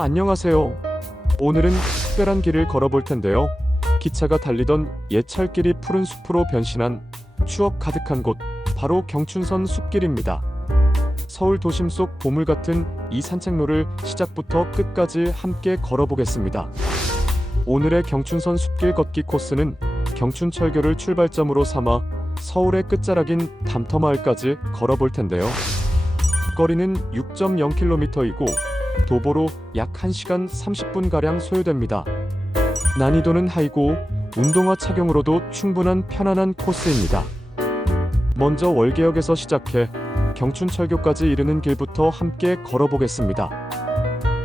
안녕하세요. 오늘은 특별한 길을 걸어볼 텐데요. 기차가 달리던 옛 철길이 푸른 숲으로 변신한 추억 가득한 곳, 바로 경춘선 숲길입니다. 서울 도심 속 보물 같은 이 산책로를 시작부터 끝까지 함께 걸어보겠습니다. 오늘의 경춘선 숲길 걷기 코스는 경춘철교를 출발점으로 삼아 서울의 끝자락인 담터마을까지 걸어볼 텐데요. 거리는 6.0km이고 도보로 약 1시간 30분가량 소요됩니다. 난이도는 하이고 운동화 착용으로도 충분한 편안한 코스입니다. 먼저 월계역에서 시작해 경춘철교까지 이르는 길부터 함께 걸어보겠습니다.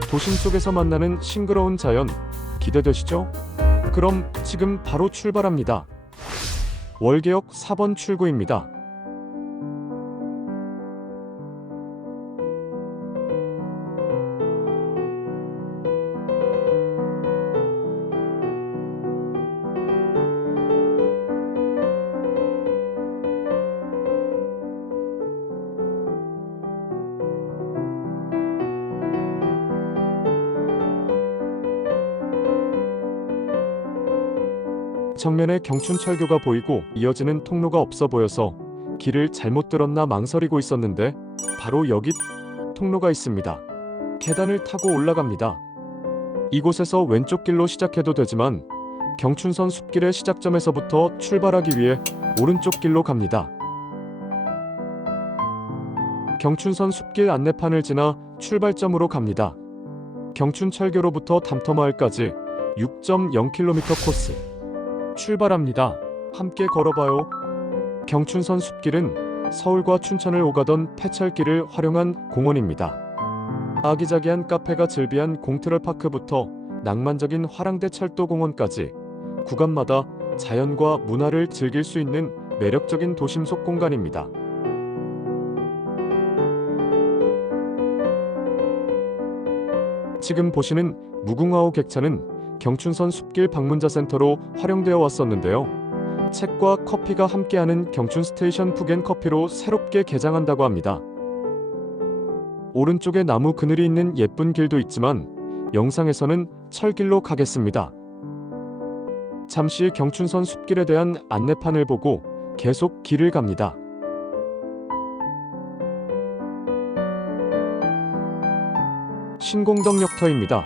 도심 속에서 만나는 싱그러운 자연, 기대되시죠? 그럼 지금 바로 출발합니다. 월계역 4번 출구입니다. 정면에 경춘철교가 보이고 이어지는 통로가 없어 보여서 길을 잘못 들었나 망설이고 있었는데 바로 여기 통로가 있습니다. 계단을 타고 올라갑니다. 이곳에서 왼쪽 길로 시작해도 되지만 경춘선 숲길의 시작점에서부터 출발하기 위해 오른쪽 길로 갑니다. 경춘선 숲길 안내판을 지나 출발점으로 갑니다. 경춘철교로부터 담터마을까지 6.0km 코스 출발합니다. 함께 걸어봐요. 경춘선 숲길은 서울과 춘천을 오가던 폐철길을 활용한 공원입니다. 아기자기한 카페가 즐비한 공트럴파크부터 낭만적인 화랑대 철도공원까지 구간마다 자연과 문화를 즐길 수 있는 매력적인 도심 속 공간입니다. 지금 보시는 무궁화호 객차는 경춘선 숲길 방문자 센터로 활용되어 왔었는데요. 책과 커피가 함께하는 경춘 스테이션 푸앤커피로 새롭게 개장한다고 합니다. 오른쪽에 나무 그늘이 있는 예쁜 길도 있지만 영상에서는 철길로 가겠습니다. 잠시 경춘선 숲길에 대한 안내판을 보고 계속 길을 갑니다. 신공덕역터입니다.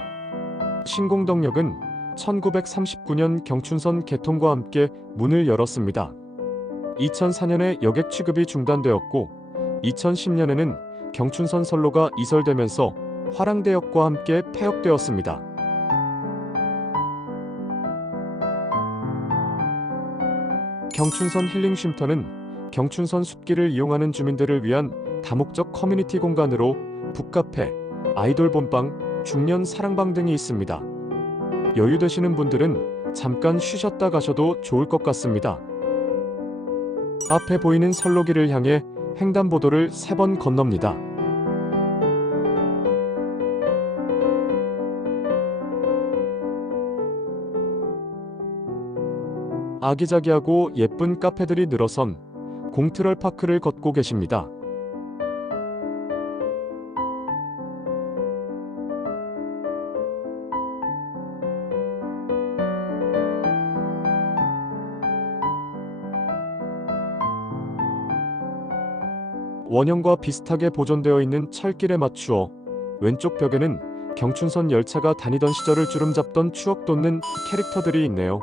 신공덕역은 1939년 경춘선 개통과 함께 문을 열었습니다. 2004년에 여객 취급이 중단되었고 2010년에는 경춘선 선로가 이설되면서 화랑대역과 함께 폐역되었습니다. 경춘선 힐링 쉼터는 경춘선 숲길을 이용하는 주민들을 위한 다목적 커뮤니티 공간으로 북카페, 아이돌 본방, 중년 사랑방 등이 있습니다. 여유 되시는 분들은 잠깐 쉬셨다 가셔도 좋을 것 같습니다. 앞에 보이는 선로길을 향해 횡단보도를 3번 건넙니다. 아기자기하고 예쁜 카페들이 늘어선 공트럴파크를 걷고 계십니다. 원형과 비슷하게 보존되어 있는 철길에 맞추어 왼쪽 벽에는 경춘선 열차가 다니던 시절을 주름잡던 추억 돋는 캐릭터들이 있네요.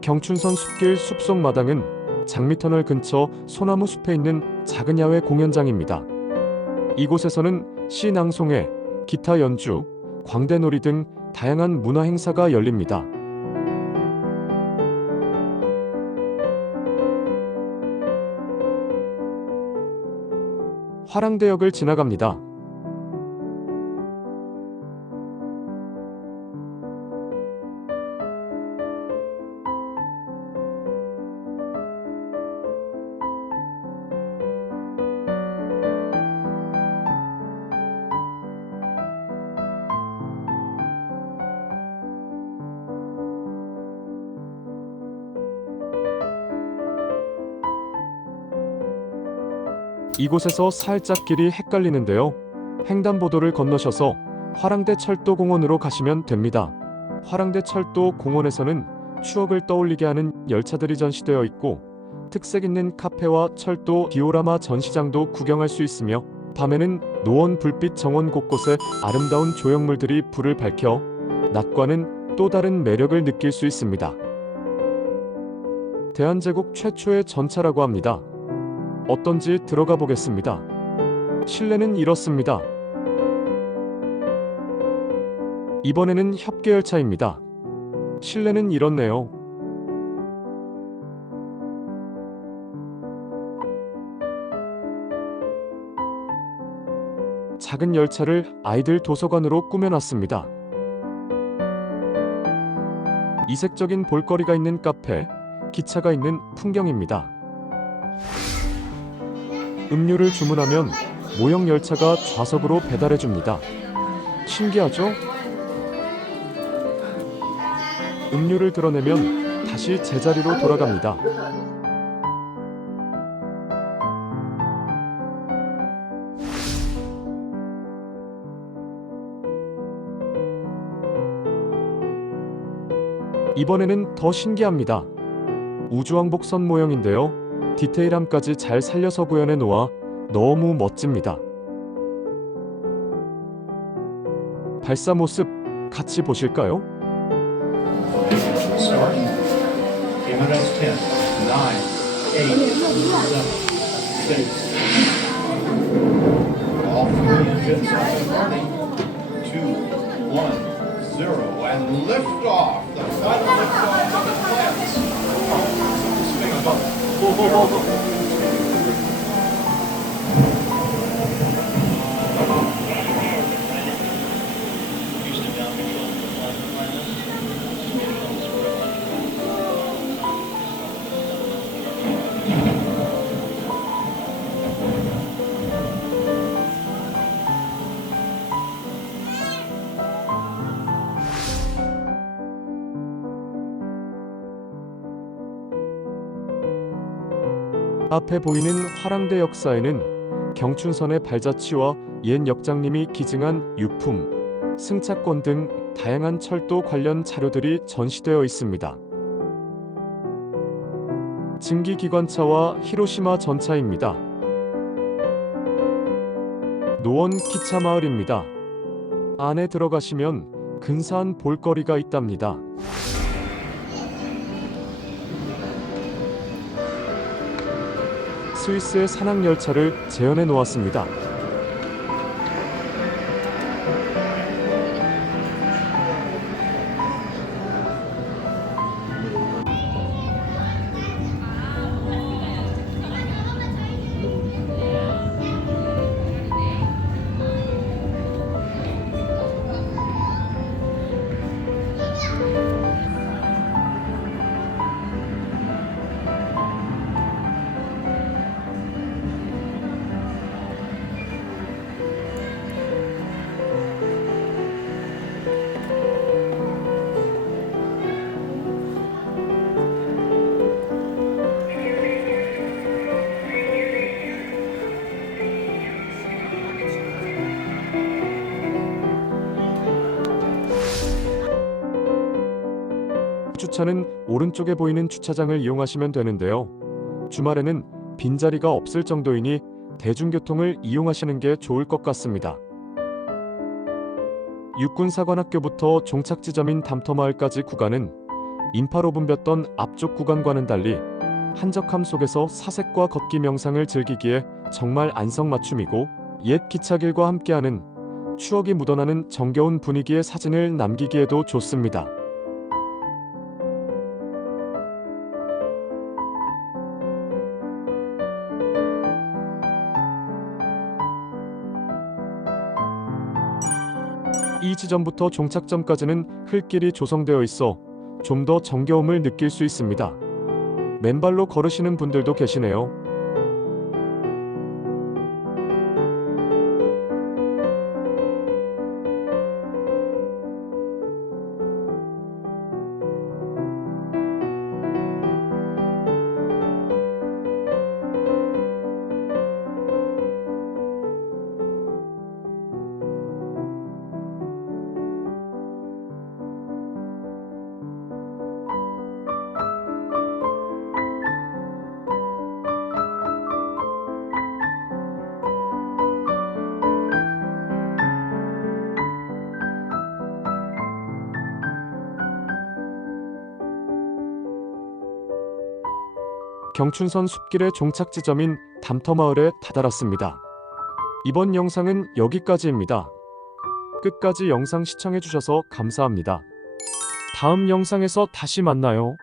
경춘선 숲길 숲속 마당은 장미터널 근처 소나무 숲에 있는 작은 야외 공연장입니다. 이곳에서는 시 낭송회, 기타 연주, 광대놀이 등 다양한 문화 행사가 열립니다. 화랑대역을 지나갑니다. 이곳에서 살짝 길이 헷갈리는데요. 횡단보도를 건너셔서 화랑대 철도공원으로 가시면 됩니다. 화랑대 철도공원에서는 추억을 떠올리게 하는 열차들이 전시되어 있고 특색 있는 카페와 철도 디오라마 전시장도 구경할 수 있으며 밤에는 노원 불빛 정원 곳곳에 아름다운 조형물들이 불을 밝혀 낮과는 또 다른 매력을 느낄 수 있습니다. 대한제국 최초의 전차라고 합니다. 어떤지 들어가 보겠습니다. 실내는 이렇습니다. 이번에는 협계열차입니다. 실내는 이렇네요. 작은 열차를 아이들 도서관으로 꾸며놨습니다. 이색적인 볼거리가 있는 카페, 기차가 있는 풍경입니다. 음료를 주문하면 모형 열차가 좌석으로 배달해줍니다. 신기하죠? 음료를 드러내면 다시 제자리로 돌아갑니다. 이번에는 더 신기합니다. 우주왕복선 모형인데요. 디테일함까지 잘 살려서 구현해 놓아 너무 멋집니다. 발사 모습 같이 보실까요? Starting. Cameras 10, 9, 8, 7, 6. All three engines up and running. 2, 1, 0, and liftoff. The final liftoff of Atlantis. Spin above. 앞에 보이는 화랑대 역사에는 경춘선의 발자취와 옛 역장님이 기증한 유품, 승차권 등 다양한 철도 관련 자료들이 전시되어 있습니다. 증기기관차와 히로시마 전차입니다. 노원 기차 마을입니다. 안에 들어가시면 근사한 볼거리가 있답니다. 스위스의 산악열차를 재현해 놓았습니다. 주차는 오른쪽에 보이는 주차장을 이용하시면 되는데요. 주말에는 빈자리가 없을 정도이니 대중교통을 이용하시는 게 좋을 것 같습니다. 육군사관학교부터 종착지점인 담터마을까지 구간은 인파로 붐볐던 앞쪽 구간과는 달리 한적함 속에서 사색과 걷기 명상을 즐기기에 정말 안성맞춤이고 옛 기차길과 함께하는 추억이 묻어나는 정겨운 분위기의 사진을 남기기에도 좋습니다. 이 지점부터 종착점까지는 흙길이 조성되어 있어 좀 더 정겨움을 느낄 수 있습니다. 맨발로 걸으시는 분들도 계시네요. 경춘선 숲길의 종착 지점인 담터마을에 다다랐습니다. 이번 영상은 여기까지입니다. 끝까지 영상 시청해주셔서 감사합니다. 다음 영상에서 다시 만나요.